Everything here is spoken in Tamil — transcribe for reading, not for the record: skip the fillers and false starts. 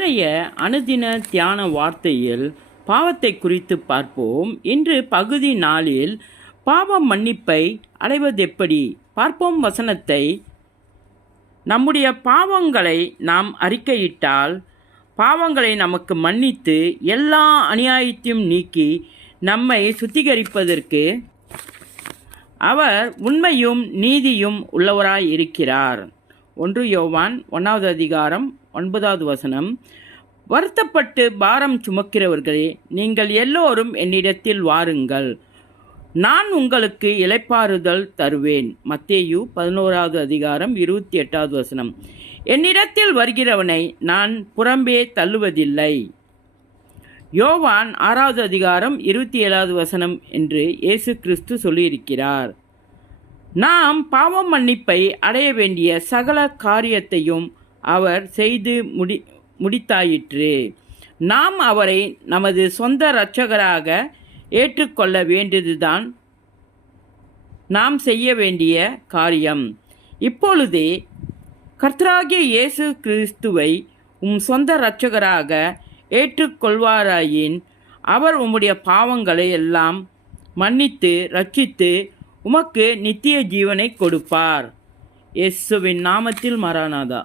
இன்றைய அனுதின தியான வார்த்தையில் பாவத்தை குறித்து பார்ப்போம். இன்று பகுதி 4இல் பாவ மன்னிப்பை அடைவதெப்படி பார்ப்போம். வசனத்தை, நம்முடைய பாவங்களை நாம் அறிக்கையிட்டால் பாவங்களை நமக்கு மன்னித்து எல்லா அநியாயத்தையும் நீக்கி நம்மை சுத்திகரிப்பதற்கு அவர் உண்மையும் நீதியும் உள்ளவராய் இருக்கிறார். 1 யோவான் 1வது அதிகாரம் 9வது வசனம். வருத்தப்பட்டு பாரம் சுமக்கிறவர்களே, நீங்கள் எல்லோரும் என்னிடத்தில் வாருங்கள், நான் உங்களுக்கு இளைப்பாறுதல் தருவேன். மத்தேயு 11வது அதிகாரம் 28வது வசனம். என்னிடத்தில் வருகிறவனை நான் புறம்பே தள்ளுவதில்லை. யோவான் 6வது அதிகாரம் 27வது வசனம் என்று இயேசு கிறிஸ்து சொல்லியிருக்கிறார். நாம் பாவ மன்னிப்பை அடைய வேண்டிய சகல காரியத்தையும் அவர் செய்து முடித்தாயிற்று. நாம் அவரை நமது சொந்த இரட்சகராக ஏற்றுக்கொள்ள வேண்டியதுதான் நாம் செய்ய வேண்டிய காரியம். இப்பொழுதே கர்த்தராகிய இயேசு கிறிஸ்துவை சொந்த இரட்சகராக ஏற்றுக்கொள்வாராயின் அவர் உம்முடைய பாவங்களை எல்லாம் மன்னித்து ரட்சித்து உமக்கு நித்திய ஜீவனை கொடுப்பார். இயேசுவின் நாமத்தில் மரானாதா.